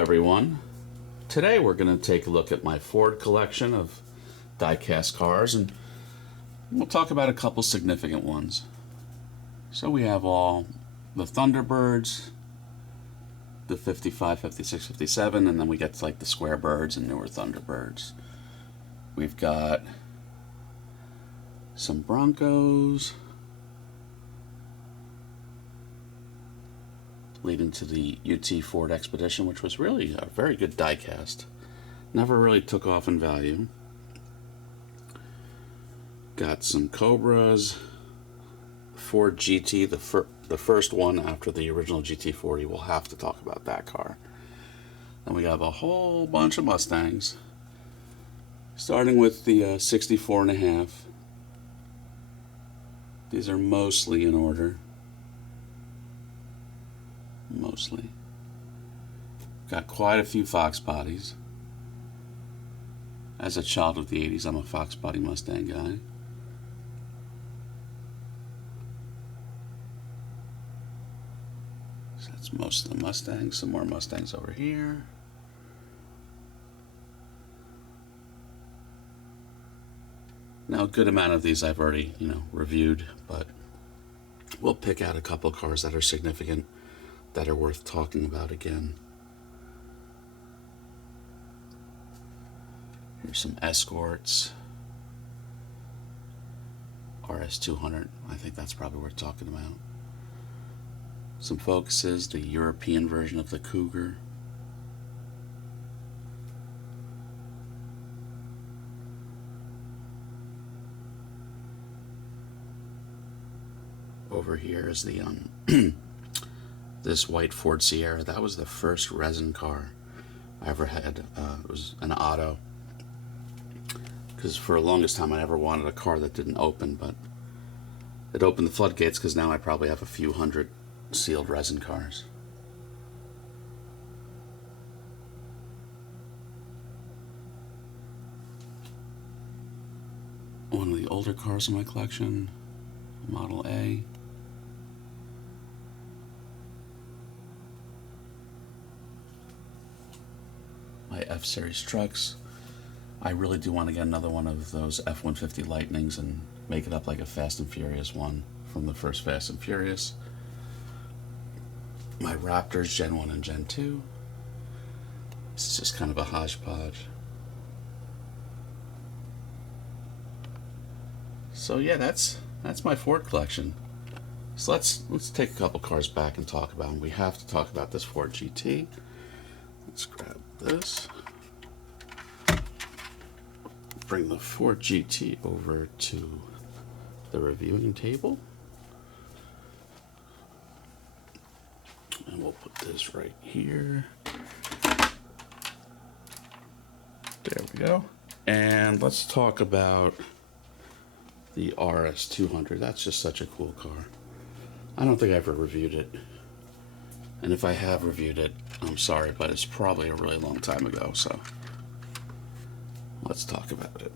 everyone. Today we're going to take a look at my Ford collection of die-cast cars, and we'll talk about a couple significant ones. So we have all the Thunderbirds, the 55, 56, 57, and then we get to like the Square Birds and newer Thunderbirds. We've got some Broncos, leading to the UT Ford Expedition, which was really a very good die-cast. Never really took off in value. Got some Cobras, Ford GT, the first one after the original GT40. We'll have to talk about that car. Then we have a whole bunch of Mustangs, starting with the 64.5. These are mostly in order. Mostly. Got quite a few Fox bodies. As a child of the 80s, I'm a Fox body Mustang guy. So that's most of the Mustangs. Some more Mustangs over here. Now, a good amount of these I've already, reviewed, but we'll pick out a couple cars that are significant, that are worth talking about again. Here's some Escorts. RS200, I think that's probably worth talking about. Some Focuses, the European version of the Cougar. Over here is the this white Ford Sierra. That was the first resin car I ever had. It was an auto, because for the longest time I never wanted a car that didn't open, but it opened the floodgates, because now I probably have a few hundred sealed resin cars. One of the older cars in my collection, Model A. My F-Series trucks. I really do want to get another one of those F-150 Lightnings and make it up like a Fast and Furious one from the first Fast and Furious. My Raptors Gen 1 and Gen 2. This is just kind of a hodgepodge. So yeah, that's my Ford collection. So let's take a couple cars back and talk about them. We have to talk about this Ford GT. Let's grab this. Bring the Ford GT over to the reviewing table. And we'll put this right here. There we go. And let's talk about the RS200. That's just such a cool car. I don't think I ever reviewed it. And if I have reviewed it, I'm sorry, but it's probably a really long time ago, so let's talk about it.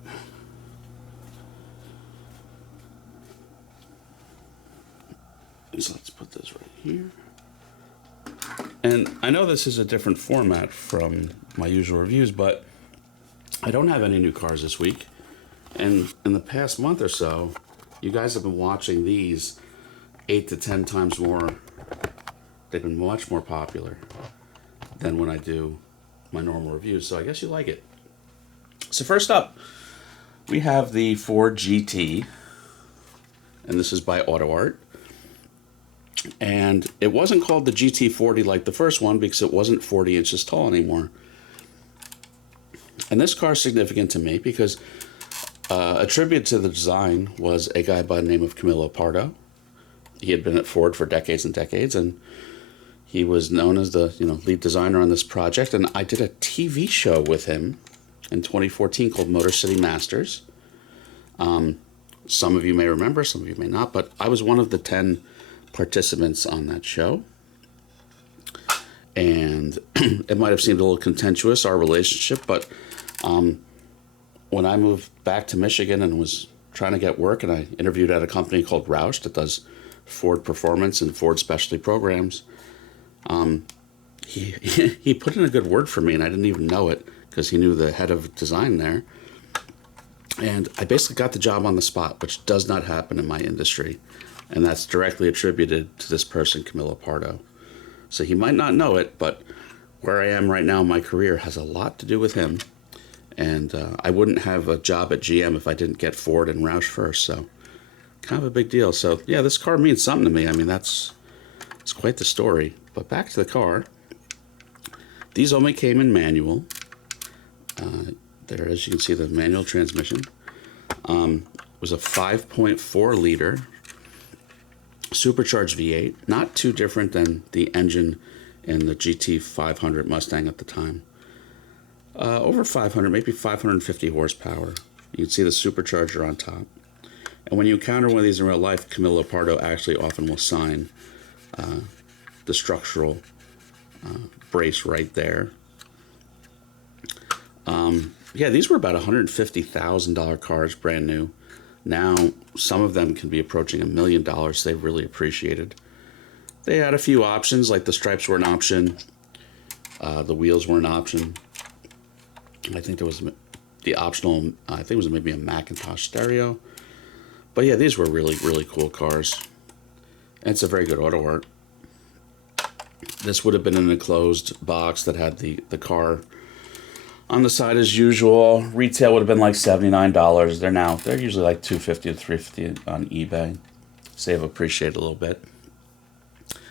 So let's put this right here. And I know this is a different format from my usual reviews, but I don't have any new cars this week. And in the past month or so, you guys have been watching these 8 to 10 times more. They've been much more popular than when I do my normal reviews, so I guess you like it. So first up, we have the Ford GT, and this is by Auto Art. And it wasn't called the GT40 like the first one because it wasn't 40 inches tall anymore. And this car is significant to me because a tribute to the design was a guy by the name of Camillo Pardo. He had been at Ford for decades and decades, and he was known as the lead designer on this project. And I did a TV show with him in 2014 called Motor City Masters. Some of you may remember, some of you may not, but I was one of the 10 participants on that show. And it might have seemed a little contentious, our relationship, but when I moved back to Michigan and was trying to get work, and I interviewed at a company called Roush that does Ford Performance and Ford Specialty Programs, he put in a good word for me, and I didn't even know it because he knew the head of design there. And I basically got the job on the spot, which does not happen in my industry. And that's directly attributed to this person, Camillo Pardo. So he might not know it, but where I am right now in my career has a lot to do with him. And I wouldn't have a job at GM if I didn't get Ford and Roush first. So kind of a big deal. So yeah, this car means something to me. I mean, it's quite the story. But back to the car. These only came in manual. There, as you can see, the manual transmission was a 5.4 liter supercharged V8. Not too different than the engine in the GT500 Mustang at the time. Over 500, maybe 550 horsepower. You can see the supercharger on top. And when you encounter one of these in real life, Camillo Pardo actually often will sign the structural brace right there. Yeah, these were about $150,000 cars, brand new. Now, some of them can be approaching $1 million. They've really appreciated. They had a few options, like the stripes were an option. The wheels were an option. I think there was the optional, I think it was maybe a Macintosh stereo. But yeah, these were really, really cool cars. And it's a very good auto art. This would have been an enclosed box that had the car on the side as usual. Retail would have been like $79. They're usually like $250 to $350 on eBay. So they've appreciated a little bit.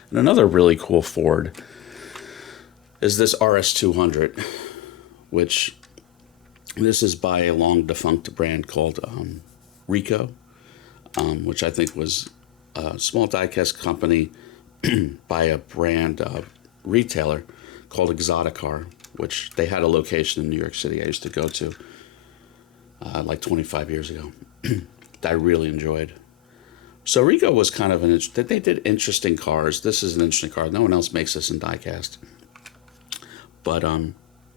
And another really cool Ford is this RS200, which this is by a long defunct brand called Rico, which I think was a small diecast company by a brand retailer called Exoticar, which they had a location in New York City I used to go to like 25 years ago that I really enjoyed. So Rico was kind of they did interesting cars. This is an interesting car. No one else makes this in diecast. But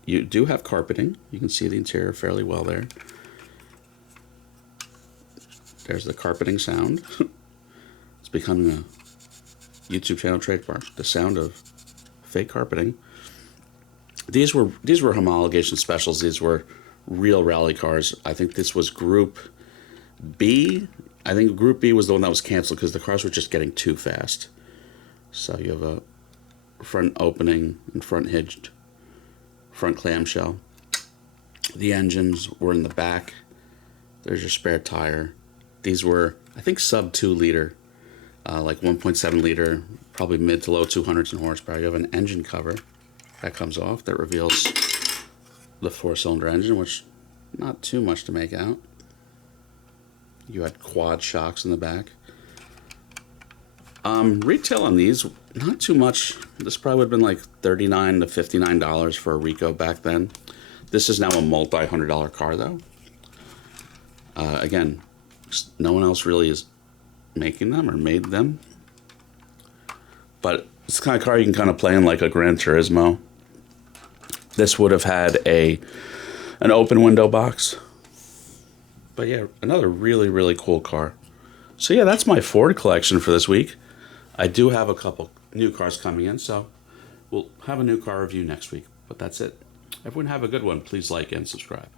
you do have carpeting. You can see the interior fairly well there. There's the carpeting sound. It's becoming a YouTube channel trademark. The sound of fake carpeting. These were homologation specials. These were real rally cars. I think this was Group B. I think Group B was the one that was canceled because the cars were just getting too fast. So you have a front opening and front hinged, front clamshell. The engines were in the back. There's your spare tire. These were, I think, sub 2 liter, like 1.7 liter, probably mid to low 200s in horsepower. You have an engine cover that comes off that reveals the 4-cylinder engine, which not too much to make out. You had quad shocks in the back. Retail on these, not too much. This probably would have been like $39 to $59 for a Rico back then. This is now a multi-$100 car, though. Again, no one else really is making them or made them. But it's the kind of car you can kind of play in like a Gran Turismo. This would have had an open window box. But yeah, another really, really cool car. So yeah, that's my Ford collection for this week. I do have a couple new cars coming in, so we'll have a new car review next week. But that's it. Everyone have a good one. Please like and subscribe.